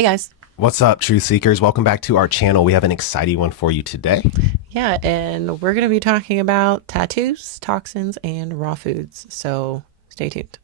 Hey guys. What's up, truth seekers? Welcome back to our channel. We have an exciting one for you today. Yeah, and we're going to be talking about tattoos, toxins, and raw foods. So stay tuned.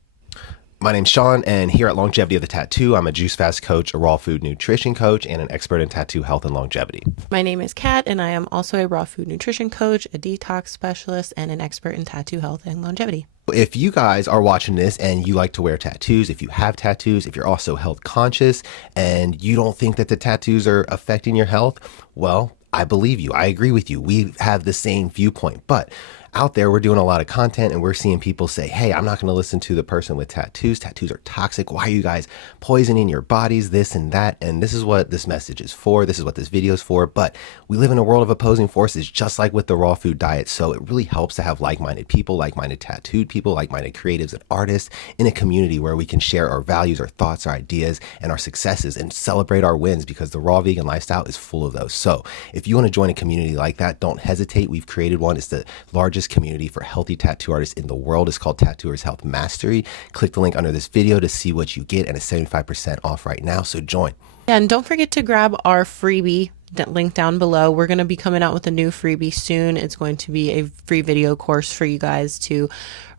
My name's Sean, and here at Longevity of the Tattoo, I'm a juice fast coach, a raw food nutrition coach, and an expert in tattoo health and longevity. My name is Kat, and I am also a raw food nutrition coach, a detox specialist, and an expert in tattoo health and longevity. If you guys are watching this and you like to wear tattoos, if you have tattoos, if you're also health conscious and you don't think that the tattoos are affecting your health, well, I believe you. I agree with you. We have the same viewpoint, but out there, we're doing a lot of content and we're seeing people say, hey, I'm not going to listen to the person with tattoos. Tattoos are toxic. Why are you guys poisoning your bodies, this and that? And this is what this message is for. This is what this video is for. But we live in a world of opposing forces, just like with the raw food diet. So it really helps to have like-minded people, like-minded tattooed people, like-minded creatives and artists in a community where we can share our values, our thoughts, our ideas, and our successes and celebrate our wins, because the raw vegan lifestyle is full of those. So if you want to join a community like that, don't hesitate. We've created one. It's the largest community for healthy tattoo artists in the world. It's called Tattooers Health Mastery. Click the link under this video to see what you get, and it's 75% off right now. So join. Yeah, and don't forget to grab our freebie link down below. We're going to be coming out with a new freebie soon. It's going to be a free video course for you guys to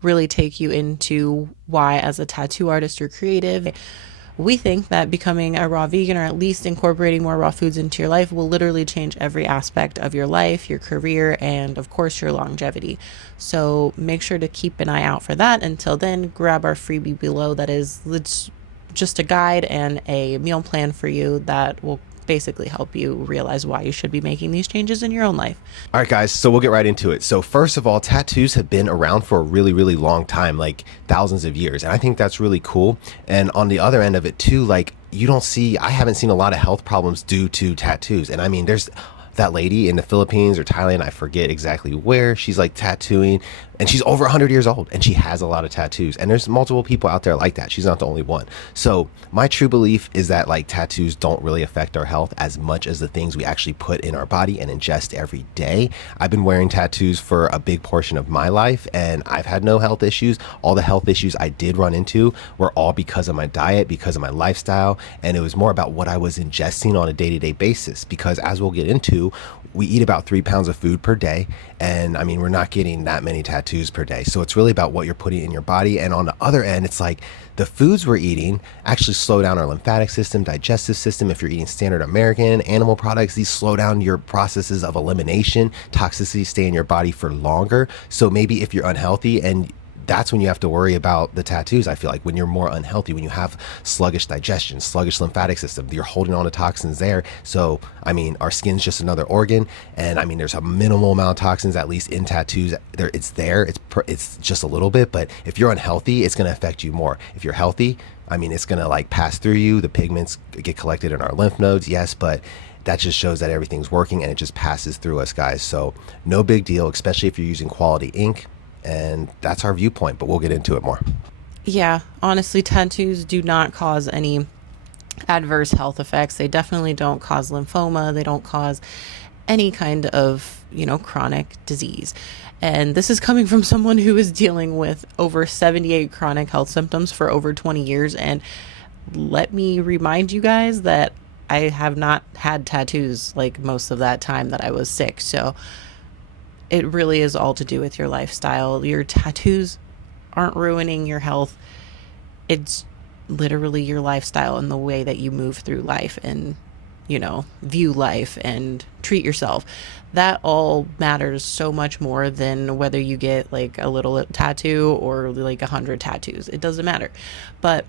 really take you into why, as a tattoo artist or creative, we think that becoming a raw vegan, or at least incorporating more raw foods into your life, will literally change every aspect of your life, your career, and of course your longevity. So make sure to keep an eye out for that. Until then, grab our freebie below. That is, it's just a guide and a meal plan for you that will basically help you realize why you should be making these changes in your own life. All right, guys, so we'll get right into it. So first of all, tattoos have been around for a really, really long time, like thousands of years. And I think that's really cool. And on the other end of it too, like I haven't seen a lot of health problems due to tattoos. And I mean, there's that lady in the Philippines or Thailand, I forget exactly where, she's like tattooing, and she's over 100 years old and she has a lot of tattoos. And there's multiple people out there like that. She's not the only one. So my true belief is that like tattoos don't really affect our health as much as the things we actually put in our body and ingest every day. I've been wearing tattoos for a big portion of my life and I've had no health issues. All the health issues I did run into were all because of my diet, because of my lifestyle. And it was more about what I was ingesting on a day-to-day basis, because as we'll get into, we eat about 3 pounds of food per day. And I mean, we're not getting that many tattoos per day. So it's really about what you're putting in your body. And on the other end, it's like the foods we're eating actually slow down our lymphatic system, digestive system. If you're eating standard American animal products, these slow down your processes of elimination. Toxicity stay in your body for longer. So maybe if you're unhealthy, and that's when you have to worry about the tattoos. I feel like when you're more unhealthy, when you have sluggish digestion, sluggish lymphatic system, you're holding on to toxins there. So, I mean, our skin's just another organ. And I mean, there's a minimal amount of toxins, at least in tattoos. It's just a little bit, but if you're unhealthy, it's going to affect you more. If you're healthy, I mean, it's going to like pass through you. The pigments get collected in our lymph nodes. Yes, but that just shows that everything's working and it just passes through us, guys. So no big deal, especially if you're using quality ink. And that's our viewpoint, but we'll get into it more. Yeah, honestly, tattoos do not cause any adverse health effects. They definitely don't cause lymphoma. They don't cause any kind of, chronic disease. And this is coming from someone who is dealing with over 78 chronic health symptoms for over 20 years. And let me remind you guys that I have not had tattoos like most of that time that I was sick. So it really is all to do with your lifestyle. Your tattoos aren't ruining your health. It's literally your lifestyle and the way that you move through life and, view life and treat yourself. That all matters so much more than whether you get like a little tattoo or like 100 tattoos. It doesn't matter. But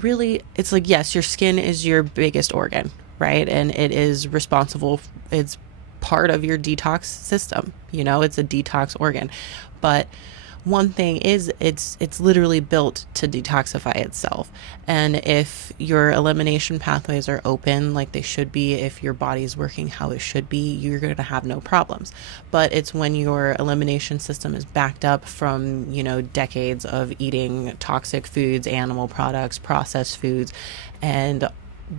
really, it's like, yes, your skin is your biggest organ, right? And it is responsible. It's part of your detox system. It's a detox organ. But one thing is, it's literally built to detoxify itself. And if your elimination pathways are open like they should be, if your body's working how it should be, you're going to have no problems. But it's when your elimination system is backed up from, decades of eating toxic foods, animal products, processed foods, and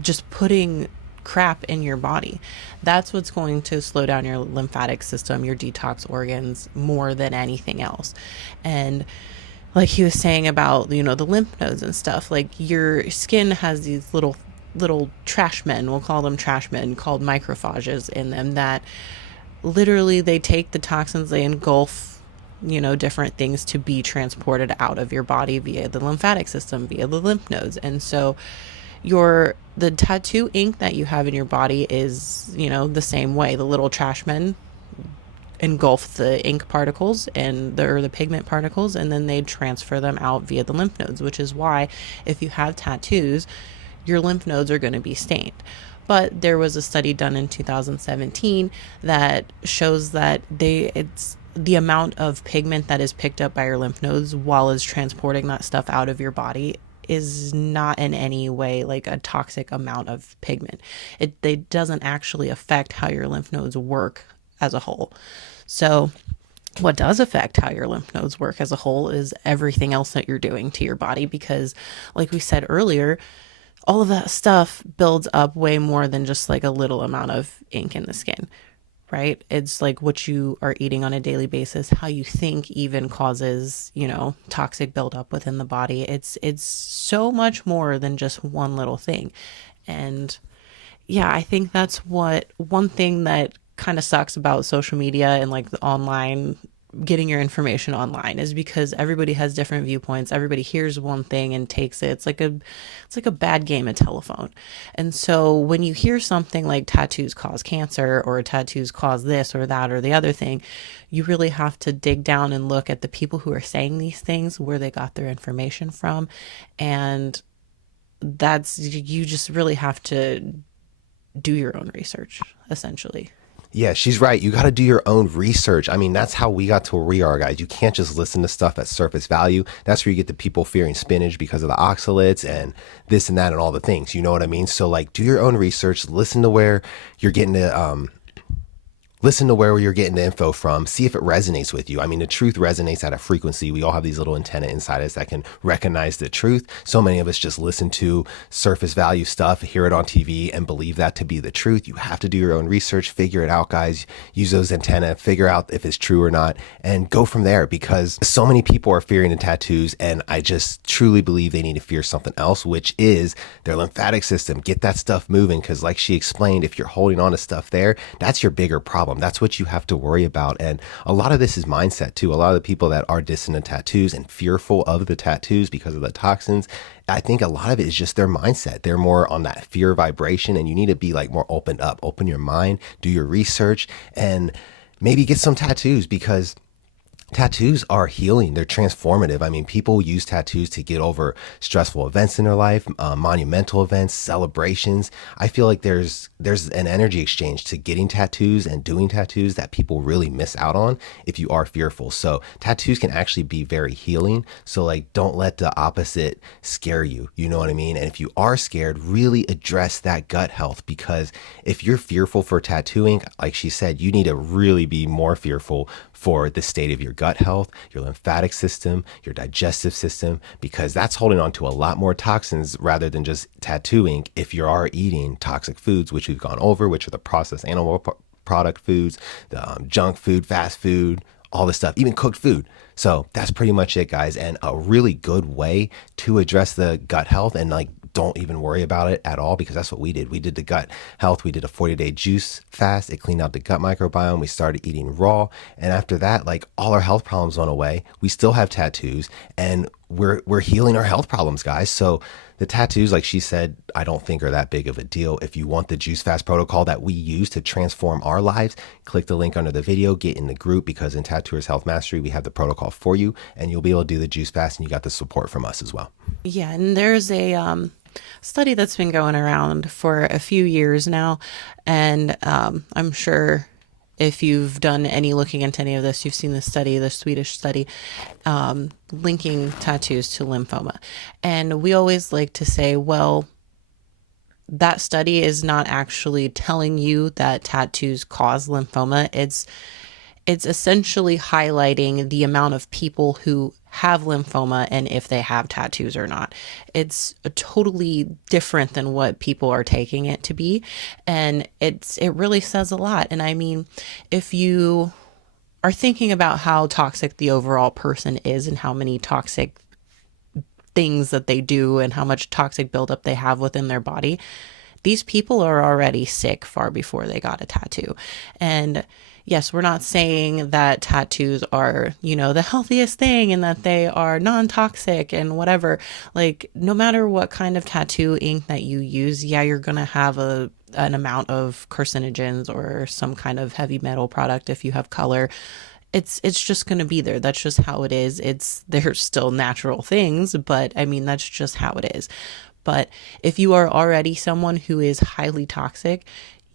just putting crap in your body. That's what's going to slow down your lymphatic system, your detox organs, more than anything else. And like he was saying about, the lymph nodes and stuff, like your skin has these little little trash men, we'll call them trash men, called macrophages in them, that literally they take the toxins, they engulf, different things to be transported out of your body via the lymphatic system, via the lymph nodes. And so the tattoo ink that you have in your body is, the same way. The little trash men engulf the ink particles or the pigment particles, and then they transfer them out via the lymph nodes, which is why if you have tattoos, your lymph nodes are going to be stained. But there was a study done in 2017 that shows that it's the amount of pigment that is picked up by your lymph nodes while it's transporting that stuff out of your body is not in any way like a toxic amount of pigment. It doesn't actually affect how your lymph nodes work as a whole. So what does affect how your lymph nodes work as a whole is everything else that you're doing to your body, because like we said earlier, all of that stuff builds up way more than just like a little amount of ink in the skin, right? It's like what you are eating on a daily basis, how you think even causes, toxic buildup within the body. It's so much more than just one little thing. And yeah, I think that's one thing that kind of sucks about social media and like the online, getting your information online, is because everybody has different viewpoints. Everybody hears one thing and takes it. It's like a bad game of telephone. And so when you hear something like tattoos cause cancer, or tattoos cause this or that or the other thing, you really have to dig down and look at the people who are saying these things, where they got their information from. And you just really have to do your own research, essentially. Yeah, she's right. You got to do your own research. I mean, that's how we got to where we are, guys. You can't just listen to stuff at surface value. That's where you get the people fearing spinach because of the oxalates and this and that and all the things. You know what I mean? So, like, do your own research. Listen to where you're getting the listen to where you're getting the info from. See if it resonates with you. I mean, the truth resonates at a frequency. We all have these little antenna inside us that can recognize the truth. So many of us just listen to surface value stuff, hear it on TV, and believe that to be the truth. You have to do your own research, figure it out, guys. Use those antenna, figure out if it's true or not, and go from there, because so many people are fearing the tattoos, and I just truly believe they need to fear something else, which is their lymphatic system. Get that stuff moving, because like she explained, if you're holding on to stuff there, that's your bigger problem. That's what you have to worry about. And a lot of this is mindset too. A lot of the people that are dissing the tattoos and fearful of the tattoos because of the toxins, I think a lot of it is just their mindset. They're more on that fear vibration, and you need to be like more opened up, open your mind, do your research, and maybe get some tattoos, because tattoos are healing. They're transformative. I mean, people use tattoos to get over stressful events in their life, monumental events, celebrations. I feel like there's an energy exchange to getting tattoos and doing tattoos that people really miss out on if you are fearful. So tattoos can actually be very healing. So like, don't let the opposite scare you. You know what I mean? And if you are scared, really address that gut health, because if you're fearful for tattooing, like she said, you need to really be more fearful for the state of your gut health, your lymphatic system, your digestive system, because that's holding on to a lot more toxins rather than just tattooing. If you are eating toxic foods, which we've gone over, which are the processed animal product foods, the junk food, fast food, all this stuff, even cooked food. So that's pretty much it, guys. And a really good way to address the gut health, and like, don't even worry about it at all, because that's what we did. We did the gut health. We did a 40-day juice fast. It cleaned out the gut microbiome. We started eating raw. And after that, like, all our health problems went away. We still have tattoos, and we're healing our health problems, guys. So the tattoos, like she said, I don't think are that big of a deal. If you want the juice fast protocol that we use to transform our lives, click the link under the video, get in the group, because in Tattooers Health Mastery, we have the protocol for you, and you'll be able to do the juice fast, and you got the support from us as well. Yeah, and there's a study that's been going around for a few years now, and I'm sure if you've done any looking into any of this, you've seen the study, the Swedish study, linking tattoos to lymphoma. And we always like to say, well, that study is not actually telling you that tattoos cause lymphoma. It's essentially highlighting the amount of people who have lymphoma and if they have tattoos or not. It's totally different than what people are taking it to be. And it really says a lot. And I mean, if you are thinking about how toxic the overall person is and how many toxic things that they do and how much toxic buildup they have within their body, these people are already sick far before they got a tattoo. And yes, we're not saying that tattoos are, the healthiest thing and that they are non-toxic and whatever. Like, no matter what kind of tattoo ink that you use, yeah, you're going to have an amount of carcinogens or some kind of heavy metal product if you have color. It's just going to be there. That's just how it is. They're still natural things, but I mean, that's just how it is. But if you are already someone who is highly toxic,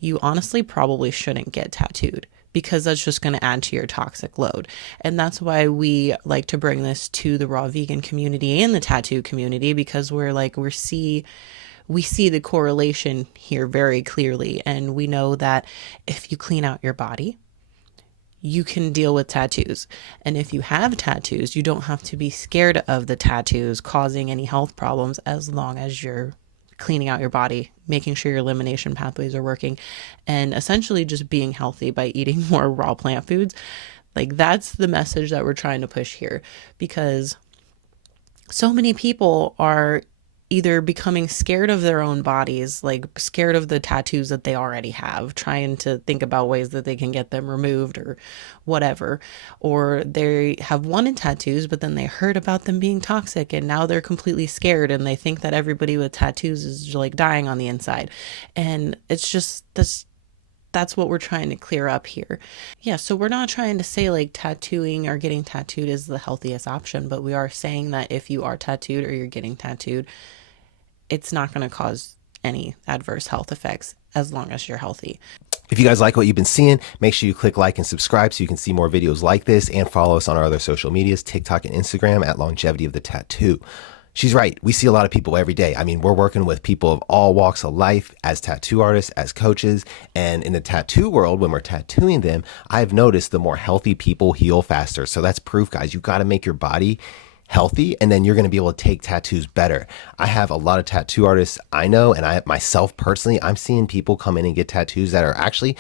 you honestly probably shouldn't get tattooed, because that's just going to add to your toxic load. And that's why we like to bring this to the raw vegan community and the tattoo community, because we see the correlation here very clearly. And we know that if you clean out your body, you can deal with tattoos. And if you have tattoos, you don't have to be scared of the tattoos causing any health problems, as long as you're cleaning out your body, making sure your elimination pathways are working, and essentially just being healthy by eating more raw plant foods. Like, that's the message that we're trying to push here, because so many people are either becoming scared of their own bodies, like scared of the tattoos that they already have, trying to think about ways that they can get them removed or whatever. Or they have wanted tattoos, but then they heard about them being toxic and now they're completely scared and they think that everybody with tattoos is like dying on the inside. And it's just that's what we're trying to clear up here. Yeah, so we're not trying to say like tattooing or getting tattooed is the healthiest option, but we are saying that if you are tattooed or you're getting tattooed, it's not going to cause any adverse health effects as long as you're healthy. If you guys like what you've been seeing, make sure you click like and subscribe so you can see more videos like this, and follow us on our other social medias, TikTok and Instagram at Longevity of the Tattoo. She's right. We see a lot of people every day. I mean, we're working with people of all walks of life as tattoo artists, as coaches. And in the tattoo world, when we're tattooing them, I've noticed the more healthy people heal faster. So that's proof, guys. You got to make your body healthy, and then you're going to be able to take tattoos better. I have a lot of tattoo artists I know, and I myself personally, I'm seeing people come in and get tattoos that are actually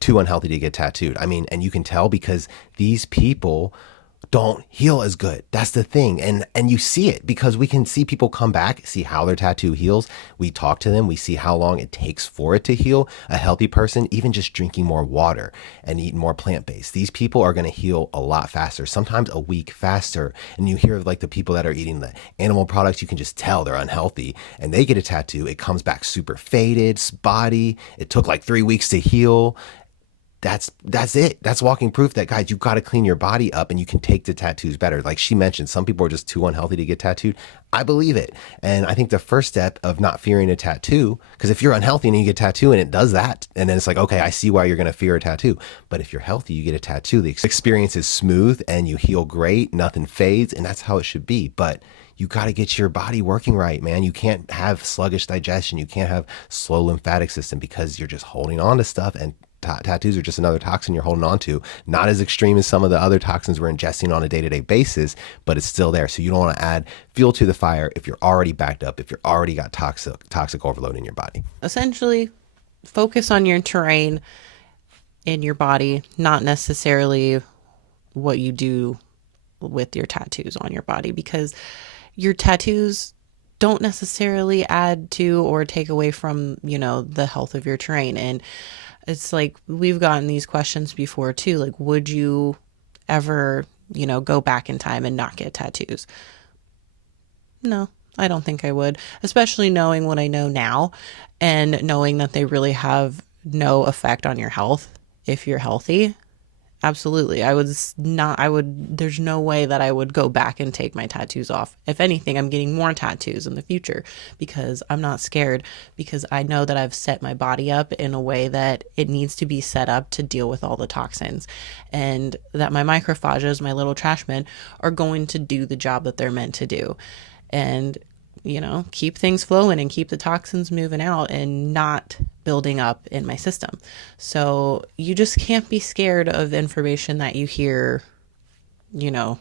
too unhealthy to get tattooed. I mean, and you can tell because these people don't heal as good. That's the thing. And you see it because we can see people come back, see how their tattoo heals. We talk to them. We see how long it takes for it to heal. A healthy person, even just drinking more water and eating more plant-based, these people are going to heal a lot faster, sometimes a week faster. And you hear of like the people that are eating the animal products, you can just tell they're unhealthy, and they get a tattoo. It comes back super faded, spotty. It took like 3 weeks to heal. That's it. That's walking proof that, guys, you got to clean your body up and you can take the tattoos better. Like she mentioned, some people are just too unhealthy to get tattooed. I believe it. And I think the first step of not fearing a tattoo, because if you're unhealthy and you get a tattoo and it does that, and then it's like, okay, I see why you're going to fear a tattoo. But if you're healthy, you get a tattoo, the experience is smooth and you heal great, nothing fades, and that's how it should be. But you got to get your body working right, man. You can't have sluggish digestion. You can't have slow lymphatic system because you're just holding on to stuff, and tattoos are just another toxin you're holding on to. Not as extreme as some of the other toxins we're ingesting on a day-to-day basis, but it's still there. So you don't want to add fuel to the fire if you're already backed up, if you're already got toxic overload in your body. Essentially, focus on your terrain in your body, not necessarily what you do with your tattoos on your body, because your tattoos don't necessarily add to or take away from, the health of your terrain. And it's like, we've gotten these questions before too. Like, would you ever, go back in time and not get tattoos? No, I don't think I would, especially knowing what I know now and knowing that they really have no effect on your health if you're healthy. Absolutely. There's no way that I would go back and take my tattoos off. If anything, I'm getting more tattoos in the future because I'm not scared, because I know that I've set my body up in a way that it needs to be set up to deal with all the toxins, and that my macrophages, my little trash men, are going to do the job that they're meant to do. And keep things flowing and keep the toxins moving out and not building up in my system. So you just can't be scared of information that you hear,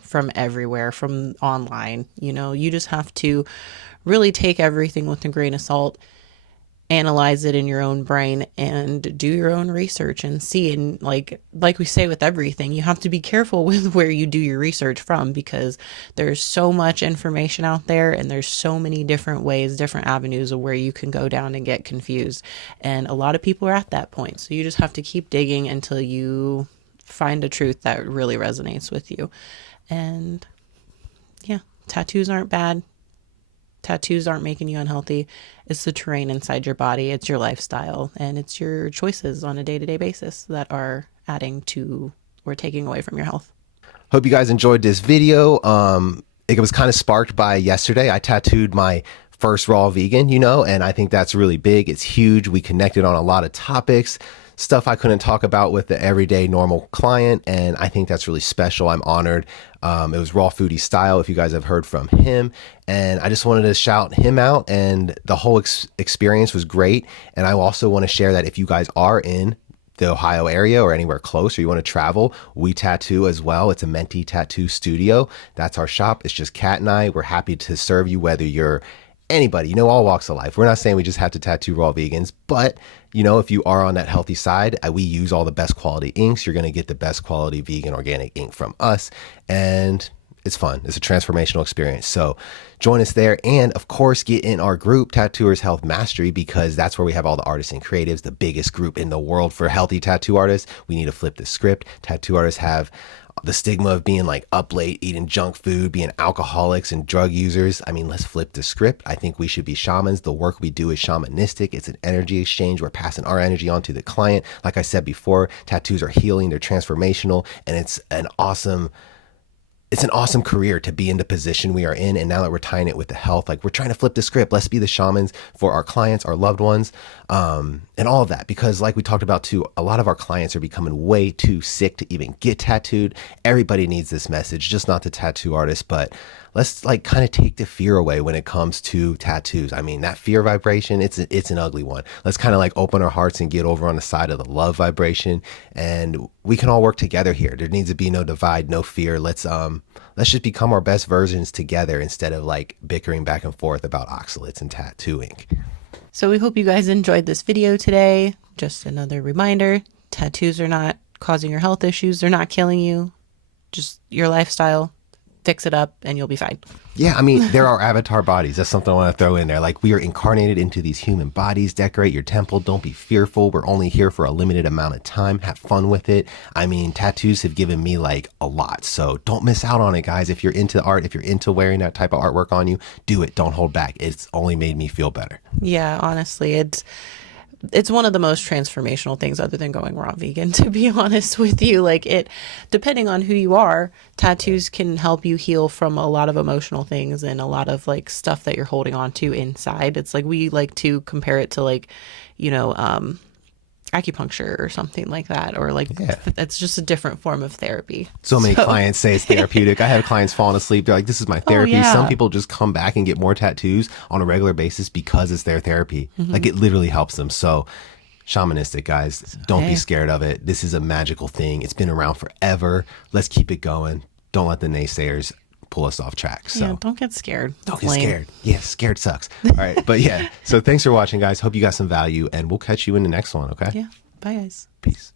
from everywhere, from online. You just have to really take everything with a grain of salt analyze it in your own brain and do your own research and see. And like we say with everything, you have to be careful with where you do your research from, because there's so much information out there and there's so many different ways, different avenues of where you can go down and get confused. And a lot of people are at that point. So you just have to keep digging until you find a truth that really resonates with you. And yeah, tattoos aren't bad. Tattoos aren't making you unhealthy. It's the terrain inside your body. It's your lifestyle, and it's your choices on a day-to-day basis that are adding to or taking away from your health. Hope you guys enjoyed this video. It was kind of sparked by yesterday. I tattooed my first raw vegan, and I think that's really big. It's huge. We connected on a lot of topics, stuff I couldn't talk about with the everyday normal client. And I think that's really special. I'm honored. It was Raw Foodie style, if you guys have heard from him. And I just wanted to shout him out, and the whole experience was great. And I also want to share that if you guys are in the Ohio area or anywhere close, or you want to travel, we tattoo as well. It's a Menti Tattoo Studio. That's our shop. It's just Kat and I. We're happy to serve you, whether you're anybody, all walks of life. We're not saying we just have to tattoo raw vegans, but if you are on that healthy side, we use all the best quality inks. You're going to get the best quality vegan organic ink from us. And it's fun. It's a transformational experience. So join us there. And of course, get in our group, Tattooers Health Mastery, because that's where we have all the artists and creatives, the biggest group in the world for healthy tattoo artists. We need to flip the script. Tattoo artists have the stigma of being up late, eating junk food, being alcoholics and drug users. Let's flip the script. I think we should be shamans. The work we do is shamanistic. It's an energy exchange. We're passing our energy on to the client. Like I said before, tattoos are healing. They're transformational, and it's an awesome career to be in the position we are in. And now that we're tying it with the health, we're trying to flip the script. Let's be the shamans for our clients, our loved ones, and all of that. Because like we talked about too, a lot of our clients are becoming way too sick to even get tattooed. Everybody needs this message, just not the tattoo artist, but let's kind of take the fear away when it comes to tattoos. That fear vibration, it's an ugly one. Let's kind of open our hearts and get over on the side of the love vibration, and we can all work together here. There needs to be no divide, no fear. Let's just become our best versions together instead of bickering back and forth about oxalates and tattooing. So we hope you guys enjoyed this video today. Just another reminder, tattoos are not causing your health issues. They're not killing you. Just your lifestyle. Fix it up and you'll be fine. Yeah, there are avatar bodies. That's something I want to throw in there. We are incarnated into these human bodies. Decorate your temple. Don't be fearful. We're only here for a limited amount of time. Have fun with it. Tattoos have given me a lot. So don't miss out on it, guys. If you're into art, if you're into wearing that type of artwork on you, do it. Don't hold back. It's only made me feel better. Yeah, honestly, it's one of the most transformational things other than going raw vegan, to be honest with you. Depending on who you are, tattoos can help you heal from a lot of emotional things and a lot of stuff that you're holding on to inside. It's we like to compare it to acupuncture or something like that, or it's just a different form of therapy. So many clients say it's therapeutic. I have clients falling asleep. They're this is my therapy. Yeah. Some people just come back and get more tattoos on a regular basis because it's their therapy. It literally helps them. So shamanistic, guys, don't be scared of it. This is a magical thing. It's been around forever. Let's keep it going. Don't let the naysayers pull us off track. So yeah, don't get scared. Don't get scared. Yeah, scared sucks. All right. But yeah, so thanks for watching, guys. Hope you got some value, and we'll catch you in the next one. Okay. Yeah. Bye, guys. Peace.